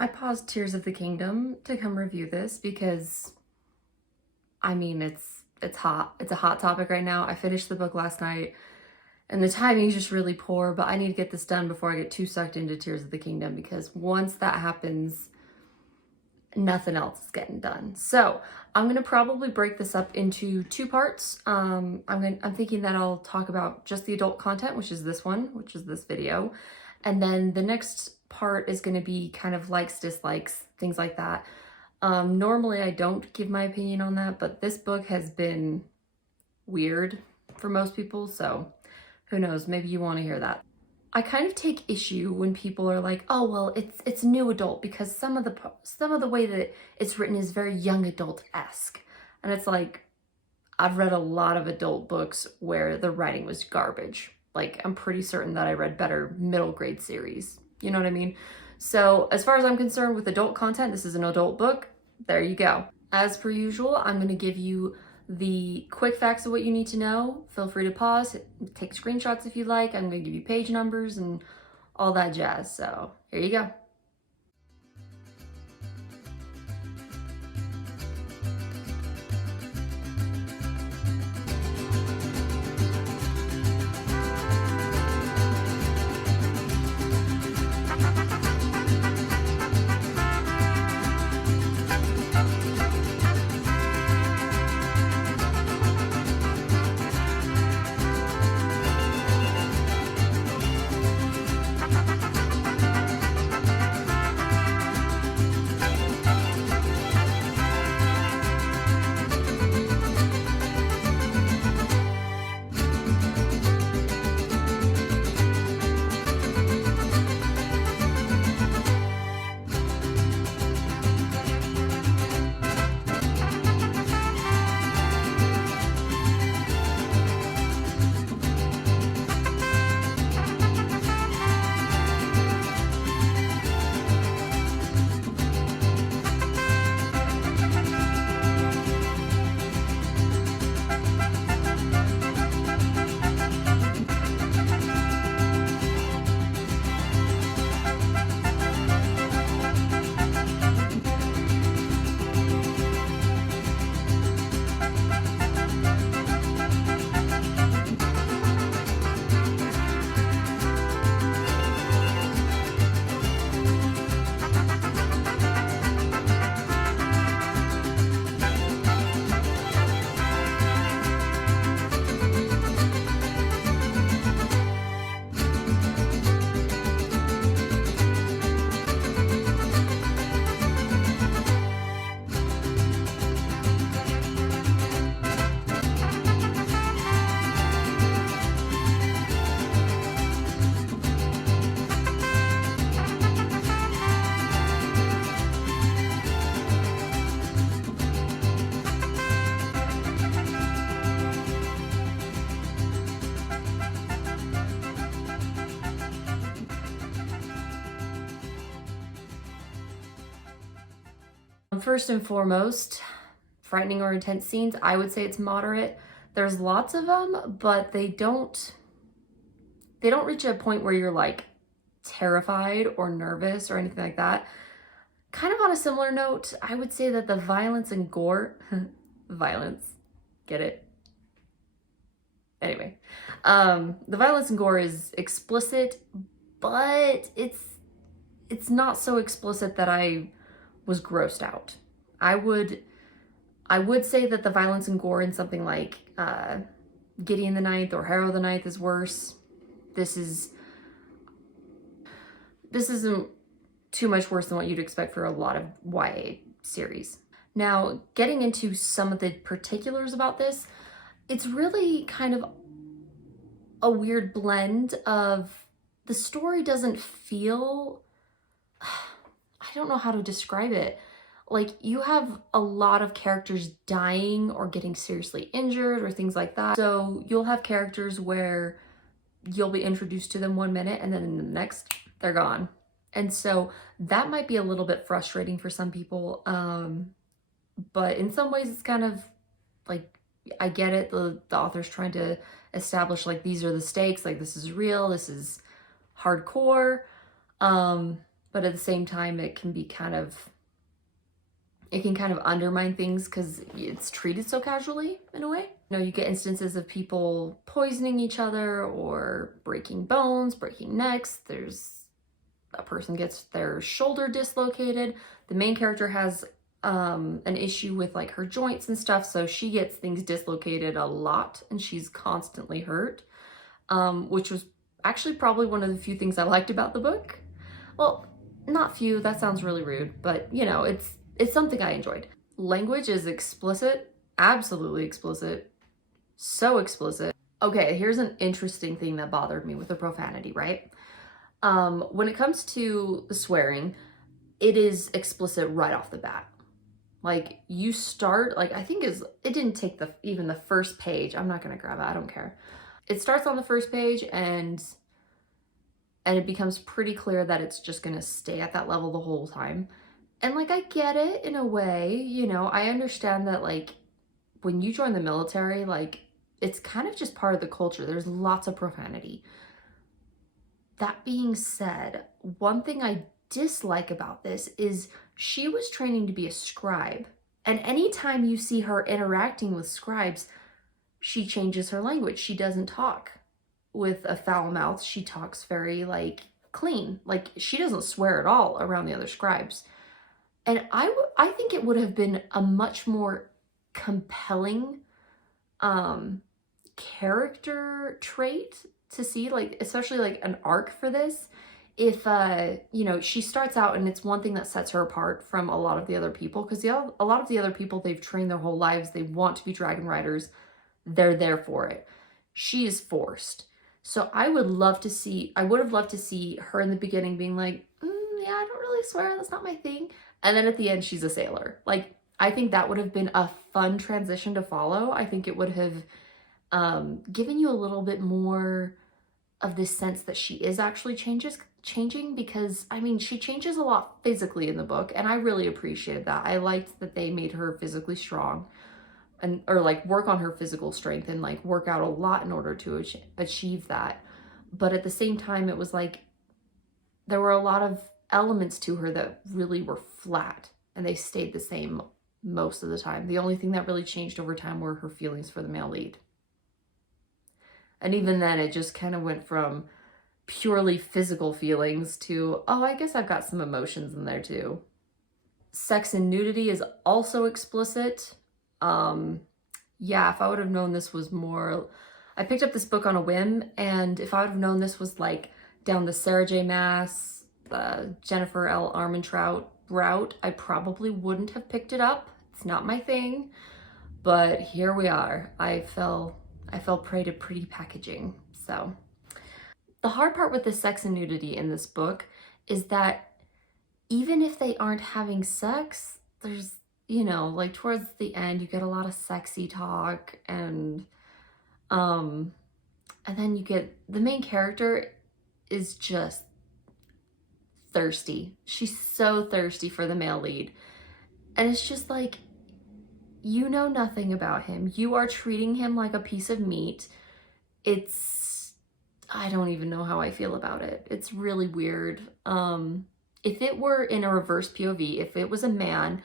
I paused Tears of the Kingdom to come review this because, I mean, it's hot. It's a hot topic right now. I finished the book last night and the timing is just really poor, but I need to get this done before I get too sucked into Tears of the Kingdom, because once that happens, nothing else is getting done. So I'm gonna probably break this up into two parts. I'm thinking that I'll talk about just the adult content, which is this one, which is this video, and then the next part is gonna be kind of likes, dislikes, things like that. Normally I don't give my opinion on that, but this book has been weird for most people, so who knows, maybe you want to hear that. I kind of take issue when people are like, oh, well, it's new adult, because some of the way that it's written is very young adult-esque. And it's like, I've read a lot of adult books where the writing was garbage. Like, I'm pretty certain that I read better middle grade series. You know what I mean? So as far as I'm concerned with adult content, this is an adult book. There you go. As per usual, I'm going to give you the quick facts of what you need to know. Feel free to pause, take screenshots if you like. I'm going to give you page numbers and all that jazz. So here you go. First and foremost, frightening or intense scenes, I would say it's moderate. There's lots of them, but they don't reach a point where you're like terrified or nervous or anything like that. Kind of on a similar note, I would say that the violence and gore, violence, get it? Anyway, the violence and gore is explicit, but it's not so explicit that I was grossed out. I would say that the violence and gore in something like Gideon the Ninth or Harrow the Ninth is worse. This isn't too much worse than what you'd expect for a lot of YA series. Now, getting into some of the particulars about this, it's really kind of a weird blend of, the story doesn't feel, I don't know how to describe it. Like, you have a lot of characters dying or getting seriously injured or things like that. So you'll have characters where you'll be introduced to them 1 minute and then in the next, they're gone. And so that might be a little bit frustrating for some people. But in some ways it's kind of like, I get it. The author's trying to establish like, these are the stakes, like this is real, this is hardcore. but at the same time, it can kind of undermine things because it's treated so casually in a way. You know, you get instances of people poisoning each other or breaking bones, breaking necks. There's a person gets their shoulder dislocated. The main character has an issue with like her joints and stuff, so she gets things dislocated a lot and she's constantly hurt, which was actually probably one of the few things I liked about the book. Well, not few, that sounds really rude, but you know, it's something I enjoyed. Language is explicit, absolutely explicit, so explicit. Okay, here's an interesting thing that bothered me with the profanity, right? When it comes to the swearing, it is explicit right off the bat. Like you start, like I think it didn't take even the first page. I'm not gonna grab it, I don't care. It starts on the first page and it becomes pretty clear that it's just gonna stay at that level the whole time. And like I get it in a way, you know, I understand that like when you join the military, like it's kind of just part of the culture. There's lots of profanity. That being said, one thing I dislike about this is she was training to be a scribe. And anytime you see her interacting with scribes, she changes her language. She doesn't talk with a foul mouth. She talks very like clean. Like she doesn't swear at all around the other scribes. And I think it would have been a much more compelling character trait to see, like especially like an arc for this, if you know, she starts out and it's one thing that sets her apart from a lot of the other people, because a lot of the other people, they've trained their whole lives, they want to be dragon riders, they're there for it. She is forced. So I would have loved to see her in the beginning being like, yeah, I don't really swear, that's not my thing. And then at the end, she's a sailor. Like, I think that would have been a fun transition to follow. I think it would have given you a little bit more of this sense that she is actually changing, because I mean, she changes a lot physically in the book, and I really appreciated that. I liked that they made her physically strong, or like work on her physical strength and like work out a lot in order to achieve that. But at the same time, it was like there were a lot of elements to her that really were flat, and they stayed the same most of the time. The only thing that really changed over time were her feelings for the male lead. And even then, it just kind of went from purely physical feelings to, oh, I guess I've got some emotions in there too. Sex and nudity is also explicit. Yeah, if I would have known this was more... I picked up this book on a whim, and if I would have known this was like down the Sarah J. Maas, Jennifer L. Armentrout route, I probably wouldn't have picked it up. It's not my thing, but here we are. I fell prey to pretty packaging. So the hard part with the sex and nudity in this book is that even if they aren't having sex, there's, you know, like towards the end, you get a lot of sexy talk, and then you get, the main character is just thirsty. She's so thirsty for the male lead. And it's just like, you know nothing about him. You are treating him like a piece of meat. I don't even know how I feel about it. It's really weird. If it were in a reverse POV, if it was a man,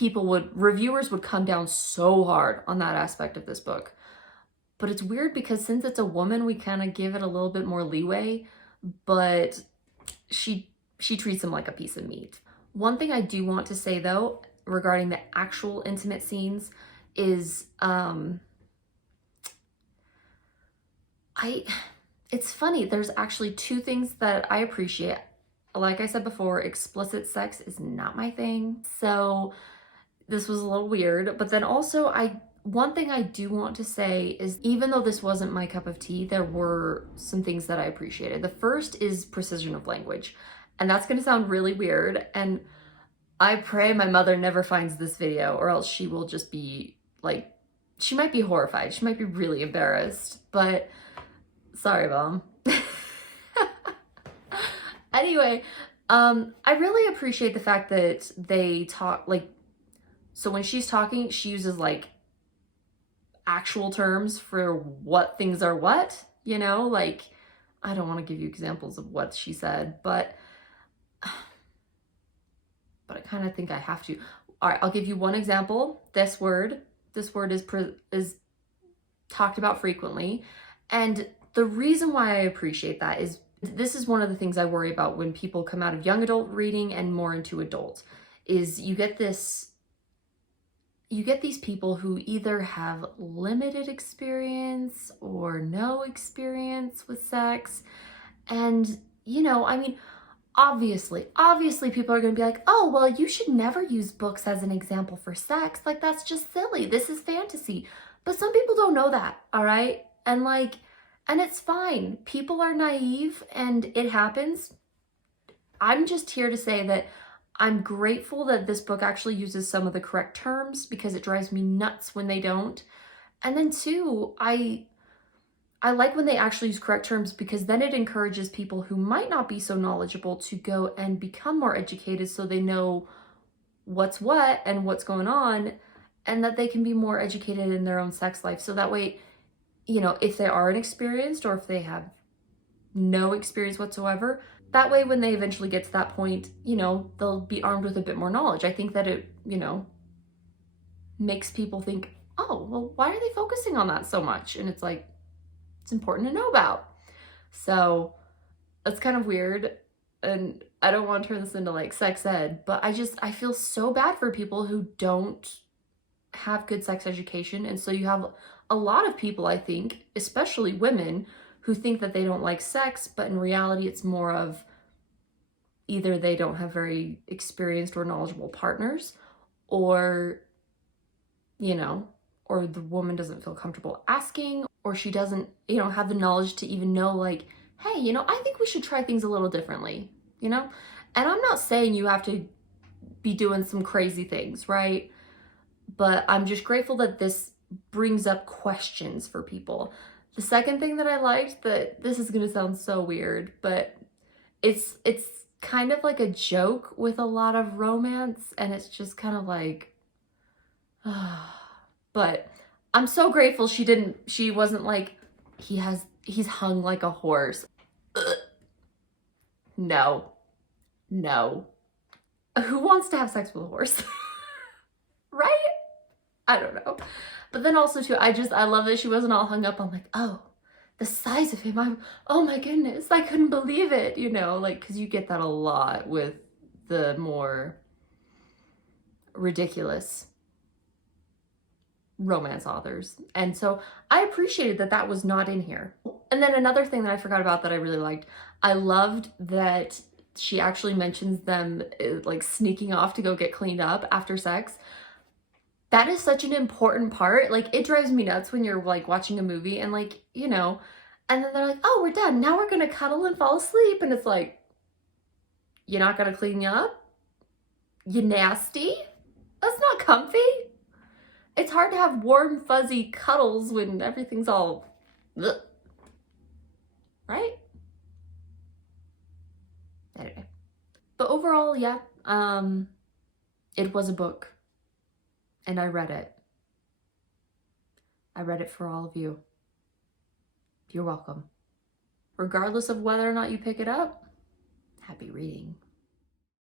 reviewers would come down so hard on that aspect of this book. But it's weird because since it's a woman, we kind of give it a little bit more leeway, but she treats him like a piece of meat. One thing I do want to say though, regarding the actual intimate scenes, is it's funny, there's actually two things that I appreciate. Like I said before, explicit sex is not my thing, so this was a little weird. But then also, one thing I do want to say is, even though this wasn't my cup of tea, there were some things that I appreciated. The first is precision of language, and that's gonna sound really weird, and I pray my mother never finds this video, or else she will just be like, she might be horrified, she might be really embarrassed, but sorry, Mom. Anyway, I really appreciate the fact that they talk, like, so when she's talking, she uses like actual terms for what things are what, you know, like, I don't want to give you examples of what she said, but kind of think I have to. All right, I'll give you one example. This word is talked about frequently. And the reason why I appreciate that is this is one of the things I worry about when people come out of young adult reading and more into adult, is you get these people who either have limited experience or no experience with sex. And, I mean, obviously people are going to be like, oh, well, you should never use books as an example for sex. Like, that's just silly. This is fantasy. But some people don't know that, all right? And it's fine. People are naive and it happens. I'm just here to say that I'm grateful that this book actually uses some of the correct terms, because it drives me nuts when they don't. And then two, I like when they actually use correct terms, because then it encourages people who might not be so knowledgeable to go and become more educated, so they know what's what and what's going on, and that they can be more educated in their own sex life. So that way, if they are inexperienced or if they have no experience whatsoever, that way when they eventually get to that point, they'll be armed with a bit more knowledge. I think that it, makes people think, oh, well, why are they focusing on that so much? And it's like, it's important to know about. So that's kind of weird. And I don't want to turn this into like sex ed, but I feel so bad for people who don't have good sex education. And so you have a lot of people, I think, especially women, who think that they don't like sex, but in reality, it's more of either they don't have very experienced or knowledgeable partners, or, or the woman doesn't feel comfortable asking, or she doesn't, have the knowledge to even know, like, hey, I think we should try things a little differently, And I'm not saying you have to be doing some crazy things, right? But I'm just grateful that this brings up questions for people. The second thing that I liked, that this is going to sound so weird, but it's kind of like a joke with a lot of romance, and it's just kind of like, but I'm so grateful she wasn't like, he's hung like a horse. Ugh. No. Who wants to have sex with a horse? Right? I don't know. But then also too, I love that she wasn't all hung up on like, oh, the size of him. Oh my goodness, I couldn't believe it, like, because you get that a lot with the more ridiculous romance authors. And so I appreciated that that was not in here. And then another thing that I forgot about that I really liked, I loved that she actually mentions them like sneaking off to go get cleaned up after sex. That is such an important part. Like, it drives me nuts when you're like watching a movie and like, and then they're like, oh, we're done. Now we're gonna cuddle and fall asleep. And it's like, you're not gonna clean you up? You nasty? That's not comfy. It's hard to have warm, fuzzy cuddles when everything's all, ugh. Right? Anyway. But overall, yeah, it was a book. And I read it. I read it for all of you. You're welcome. Regardless of whether or not you pick it up, happy reading.